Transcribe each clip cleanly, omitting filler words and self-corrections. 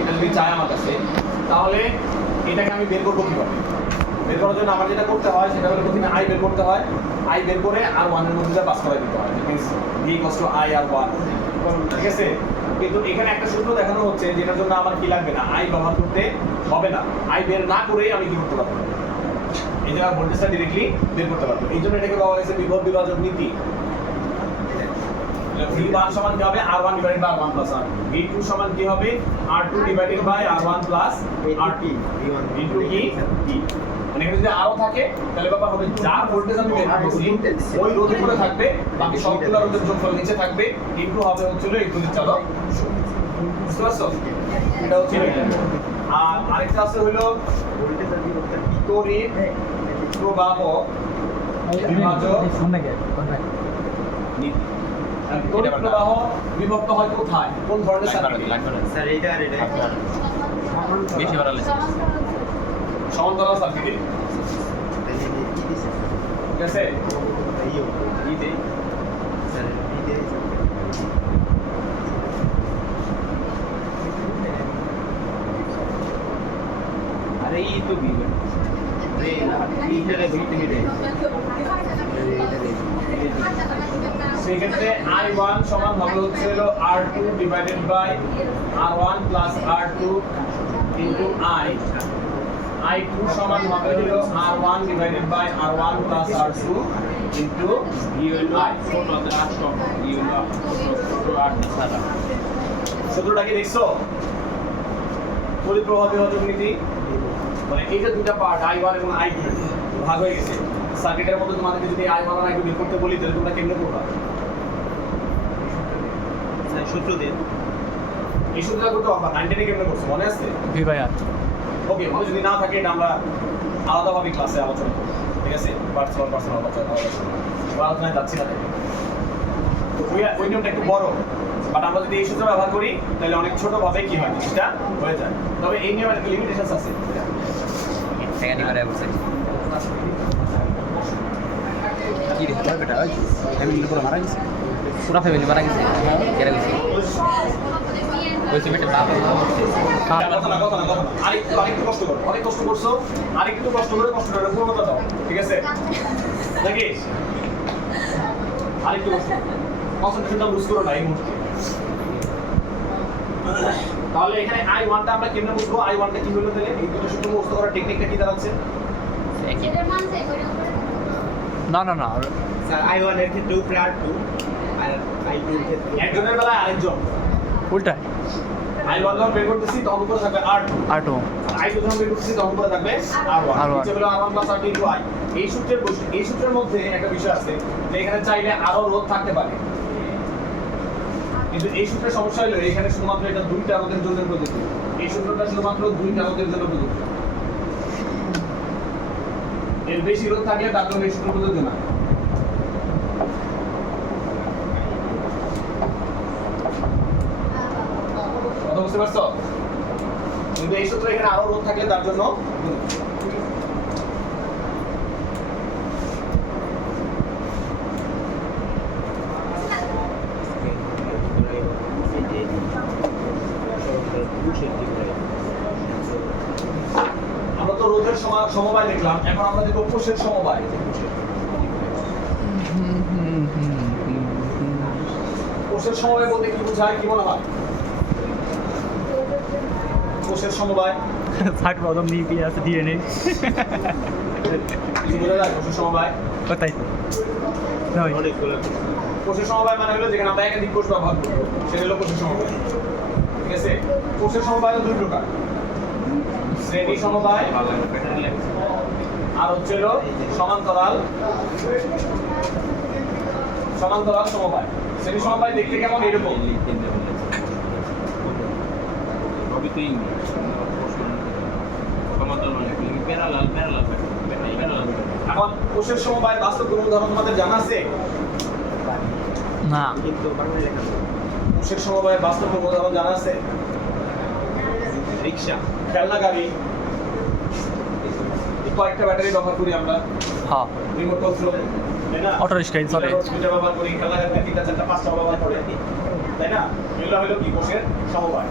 এটা যদি চাই আমার কাছে, তাহলে এটাকে আমি বের করবো কিভাবে? বের করার জন্য আমার যেটা করতে হয় সেটা হলো প্রথমে আই বের করতে হয়। আই বের করে আর ওয়ানের মধ্যে পাস করে দিতে হয়, means V equals to I R one. ঠিক আছে, কিন্তু এখানে একটা সূত্র দেখানো হচ্ছে যেটার জন্য আমার কি লাগবে না, আই ব্যবহার করতে হবে না। আই বের না করেই আমি কি করতে পারবো, এই জায়গায় ভোল্টেজটা ডিরেক্টলি বের করতে পারবো। এই জন্য এটাকে বলা হয়েছে বিভব বিভাজক নীতি। V1 সমান কি হবে, R1 divided by R1 plus R2। V2 সমান কি হবে, R2 divided by R1 plus R2 into কি V। মানে এখানে যদি আরো থাকে তাহলে ব্যাপার হবে যার ভোল্টেজ আমি বের করছি ওই রোধের উপরে থাকবে, বাকি সবগুলো রোধের যোগফল নিচে থাকবে, ইনটু হবে হচ্ছে এই তড়িৎ চালক। বুঝতে পারছো? এটা হচ্ছে আর আরেকটা আছে হলো তড়িৎ প্রবাহ বিভাজক নীতি। তড়িৎ প্রবাহ বিভক্ত হয় কোথায়, কোন ধরনের সার্কিট? স্যার এইটা আর এটা বেশি বাড়ালে সমান্তরাল সার্কিটে। ঠিক আছে, এইতে স্যার এইটা আরে এই তো বি রে এইটা রে ভিটি রে সেক্ষেত্রে I1 সমান হবে হচ্ছে হলো R2 divided by R1 plus R2 into I। I2 সমান হবে হলো R1 divided by R1 plus R2 into I। ছোট হাতের 8 ইউলা ছোট 8 সাদা সূত্রটা কি দেখছো? তড়িৎ প্রবাহ বিভাজক নীতি, মানে এই যে দুটো পার্ট I1 এবং I2 ভাগ হয়ে গেছে। সার্কিটের মধ্যে তোমাদেরকে যদি I1 আর I2 বের করতে বলি তাহলে তোমরা কেমনে করবা? স্যার সূত্র দিন এই সূত্রটা করতে পারবা, 9 কেমনে করছো মনে আছে? ভি বাই আর। ওকে, মানে যদি না থাকে এটা আমরা আলাদাভাবে ক্লাসে আলোচনা করব। ঠিক আছে, পার্সোনাল আলোচনায় যাচ্ছি না। ওই নিয়মটা একটু বড়, বাট আমরা যদি এই সূত্র ব্যবহার করি তাহলে অনেক ছোটভাবে কি হয় জিনিসটা হয়ে যায়। তবে এই নিয়মের একটা লিমিটেশনস আছে। সেকেন্ড করে বলছে কি রে তোর বেটা ওই ফ্যামিলি পুরো মারা গেছে, পুরো ফ্যামিলি মারা গেছে, কেন গেছে ওই সিমেন্টে বাপ কথা না আরেকটু কষ্ট করো, অনেক কষ্ট করছো, আরেকটু কষ্ট করে পূর্ণতা দাও। ঠিক আছে নাকি? আরেকটু কষ্ট, কনসেন্ট্রেশনটা লুজ করো না এই মুহূর্তে। তাহলে এখানে I1 টা আমরা কেমনে বুঝবো, I1 টা কি হলো তাহলে? এই দুটো সূত্র মুখস্থ করার টেকনিকটা কি দাঁড়াচ্ছে? না না না, স্যার I1 এর ক্ষেত্রে উপরে R2 আর I2 এর ক্ষেত্রে একজনের বেলায় আরেকজন। উল্টায় I1 যখন বের করতেছি তখন উপরে থাকবে R2, R2 I2 যখন বের করতেছি তখন উপরে থাকবে R1। R1 নিচে হলো R1 plus R2 into I। এই সূত্রের মধ্যে একটা বিষয় আছে যে এখানে চাইলে আরো রোধ থাকতে পারে, কিন্তু এই সূত্রের সমস্যা হলো এখানে শুধুমাত্র এটা দুইটা রোধের জন্য প্রযোজ্য। এই সূত্রটা শুধুমাত্র দুইটা রোধের জন্য প্রযোজ্য। এর বেশি রোধ থাকলে তার জন্য এই সূত্র প্রযোজ্য না। কথা বুঝতে পারছো? কিন্তু এই সূত্র এখানে আরো রোধ থাকলে তার জন্য আমরা তো রোধের সমবায় দেখলাম, এখন আমরা দেখব কোষের সমবায়। কোষের সমবায় বলতে কি বোঝায়, কি মনে হয়? কোষের সমবায় থার্ড প্রথম নিউক্লিয়াস ডিএনএ কিছু বোঝা যায়? কোষের সমবায় কোথায় নয় কোষের সমবায় মানে হলো যেখানে আমরা একাধিক কোষ ব্যবহার করব, সেটা হলো কোষের সমবায়। ঠিক আছে, কোষের সমবায় দুই প্রকার, শ্রেণী সমবায় আর হচ্ছে হলো সমান্তরাল সমবায়। শ্রেণী সমবায় দেখতে কেমন? এরকম এখন কোষের সমবায় বাস্তব কোনো উদাহরণ তোমাদের জানা আছে? না, কিন্তু বাংলা লেখা কোষের সমবায় বাস্তব কোনো উদাহরণ জানা আছে? রিকশা, খেলনা গাড়ি, কয়েকটা ব্যাটারি ব্যবহার করি আমরা, হ্যাঁ রিমোট কন্ট্রোল, তাই না? অটো রিক্সা চলে, দুইটা ব্যবহার করি, খেলনা গাড়িতে 3টা 4টা 5টা ব্যবহার করে, তাই না? এগুলো হলো কি কোষের সমবায়।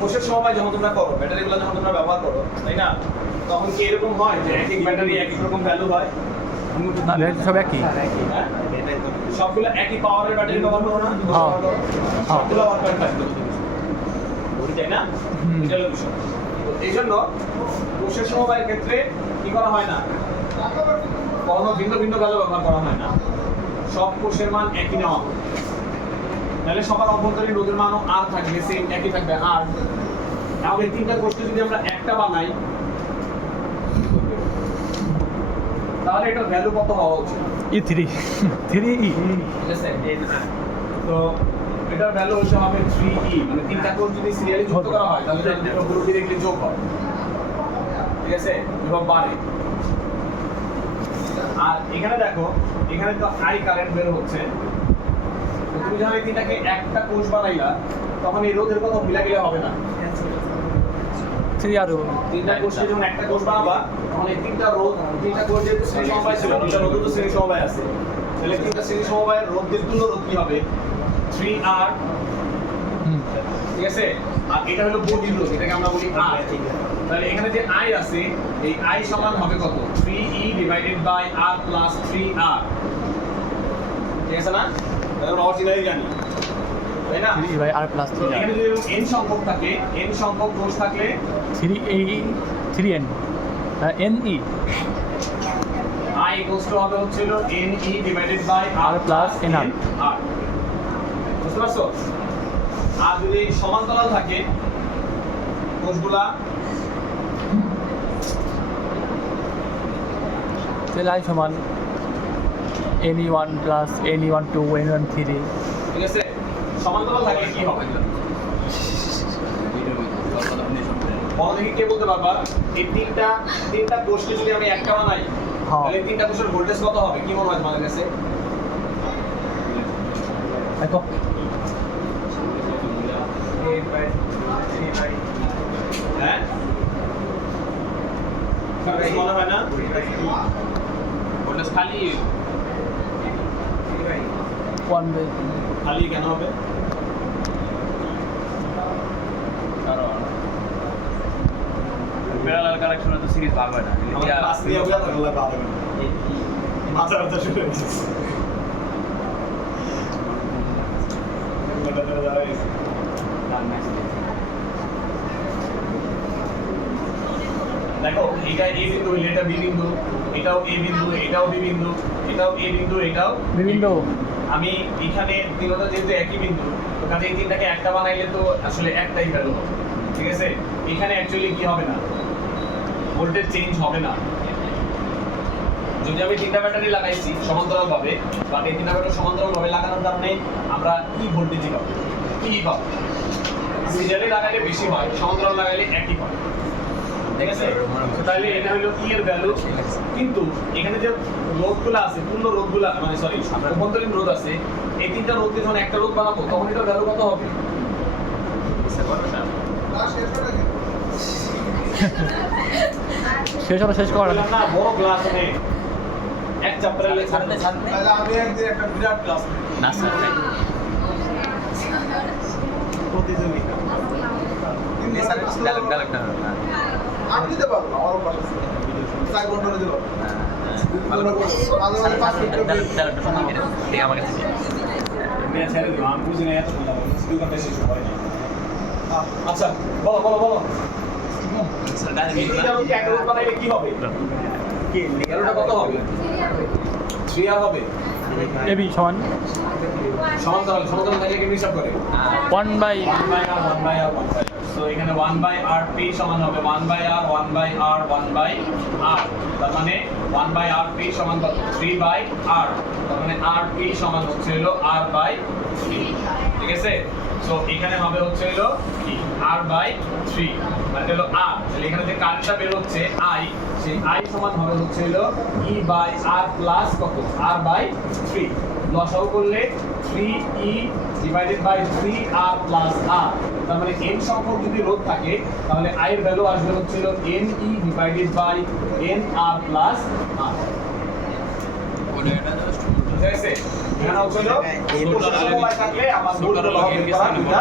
কোষের সমবায় যখন তোমরা করো, ব্যাটারিগুলো যখন তোমরা ব্যবহার করো, তাই না? তখন কি এরকম হয় যে এক এক ব্যাটারি এক এক রকম ভ্যালু হয়? না ব্যাটারি সব একই। হ্যাঁ? সবগুলো একই পাওয়ারের ব্যাটারি ব্যবহার করো না? হ্যাঁ। সবগুলো 1.5 তাই না? হুম। এটা হলো বিষয়। তো এই জন্য কোষের সমবায়ের ক্ষেত্রে কি করা হয় না, কখনো ভিন্ন ভিন্ন ভ্যালু ব্যবহার করা হয় না, সব কোষের মান একই নেওয়া হয়। তাহলে সবার অভ্যন্তরীণ রোধের মানও আর থাকবে, সেম একই থাকবে আর। তাহলে তিনটা কোষকে যদি আমরা একটা বানাই, তাহলে এটার ভ্যালু কত হওয়া উচিত? E3 3E ঠিক আছে? তো এটার ভ্যালু হচ্ছে হবে 3E, মানে তিনটা কোষ যদি সিরিয়ালি যুক্ত করা হয় তাহলে এটার বিভবগুলো ডিরেক্টলি যোগ হয়। ঠিক আছে? বিভব বাড়ে। আর এখানে দেখো, এখানে তো আই কারেন্ট বের হচ্ছে। তো তুমি যখন এই তিনটাকে একটা কোষ বানাইলা তখন এই রোধের কথা ভুলে গেলে হবে না। 3 আরো তিনটা কোষকে যখন একটা কোষ বানাবা তখন এই তিনটা রোধ, তিনটা কোষ যেহেতু শ্রেণী সমবায় ছিল, তিনটা রোধ তো শ্রেণী সমবায় আছে, তাহলে তিনটা শ্রেণী সমবায়ের রোধের তুল্য রোধ কি হবে? 3R। ঠিক আছে? আর এটা হলো বহির রোধ, এটাকে আমরা বলি R। তাহলে এখানে যে I আছে, এই I সমান হবে কত? 3E divided by R plus 3R। ঠিক আছে না? তাহলে আমরা অরিজিনালি জানি, তাই না? 3R প্লাস তো এখানে যদি n সংখ্যক থাকে, n সংখ্যক কোষ থাকলে 3A 3N NE I equals to হবে হচ্ছিল NE divided by R R plus NR। R। বুঝতে পারছো? আর যদি সমান্তরাল থাকে কোষগুলা, তাহলে I সমান NE1 প্লাস NE1 2 NE1 3 ঠিক আছে? সমান্তরাল থাকলে কি হবে? বলো দেখি কে বলতে পারবা? এই তিনটা কোষকে যদি আমি একটা বানাই হ্যাঁ। তাহলে তিনটা কোষের ভোল্টেজ কত হবে? কি মনে হয় তোমাদের কাছে? দেখো হ্যাঁ? কিছু মনে হয় না? ভোল্টেজ খালি 1 বাই খালি কেন হবে? প্যারালাল কানেকশনে তো সিরিজ ভাগ হয় না। আমার ক্লাস নিয়ে ওগুলা তো ওগুলা ভালো না। মাথা ব্যথা শুরু হয়ে গেছে। ওটা ধরে দাঁড়াইছে। দেখো, এটা A বিন্দু হইলে এটা B বিন্দু, এটাও A বিন্দু, এটাও B বিন্দু, এটাও A বিন্দু, এটাও বিভিন্ন আমি এখানে তিনটা যেহেতু একই বিন্দু, তো কাজে এই তিনটাকে একটা বানাইলে তো আসলে একটাই ভ্যালু হবে। ঠিক আছে? এখানে অ্যাকচুয়ালি কি হবে না, ভোল্টেজ চেঞ্জ হবে না। যদি আমি তিনটা ব্যাটারি লাগাইছি সমান্তরাল ভাবে, বা এই তিনটা ব্যাটারি সমান্তরাল ভাবে লাগানোর কারণে আমরা কি ভোল্টেজই পাবো, কি পাবো? সিরিয়ালি লাগাইলে বেশি হয়, সমান্তরাল লাগাইলে একই হয়। ঠিক আছে? তো তাহলে এটা হলো কি এর ভ্যালু। কিন্তু এখানে যে রোধগুলো আছে, পূর্ণ রোধগুলো, মানে সরি অভ্যন্তরীণ রোধ আছে, এই তিনটা রোধকে যখন একটা রোধ বানাবো তখন এটার ভ্যালু কত হবে? শেষ করা বললাম না, বড় ক্লাস অনেক, এক চ্যাপ্টারে লেখা তাহলে আমি একদিন একটা বিরাট ক্লাস না স্যার প্রতিযোগিতা। ডাইরেক্ট আমি দিতে পারবো না, আমার পাশে 4 ঘন্টা দিতে পারবো মাঝে মাঝে 5 মিনিট আমার কাছে এটা ছেড়ে দিও, আমি বুঝি না এত কথা বলছি, 2 ঘন্টা শেষ হয় না। আচ্ছা, বলো। এই তিনটা রোধকে একটা রোধ বানাইলে কি হবে? ভ্যালুটা কত হবে? 3R হবে। এবি সমান সমান্তরাল থাকে কি হিসাব করে? 1 বাই 1/r সো এখানে 1/rp সমান হবে 1/r 1/r 1/r, তার মানে 1/rp সমান কত? 3/r, তার মানে rp সমান হচ্ছে হলো r/3। ঠিক আছে? সো এখানে হবে হচ্ছে হলো কি r/3, মানে হলো r। তাহলে এখানে যে কারেন্টটা বের হচ্ছে i, সেই i সমান হবে হচ্ছে হলো e/r প্লাস কত? r/3। লসাগু করলে 3e divided by 3r plus r, তার মানে n সংখ্যক যদি রোধ থাকে তাহলে i এর ভ্যালু আসবে হচ্ছে হলো ne divided by nr plus r। ঠিক আছে? এখানে হচ্ছে হলো সমবায় থাকলে আমার মূল প্রবাহ বের করা দুইটা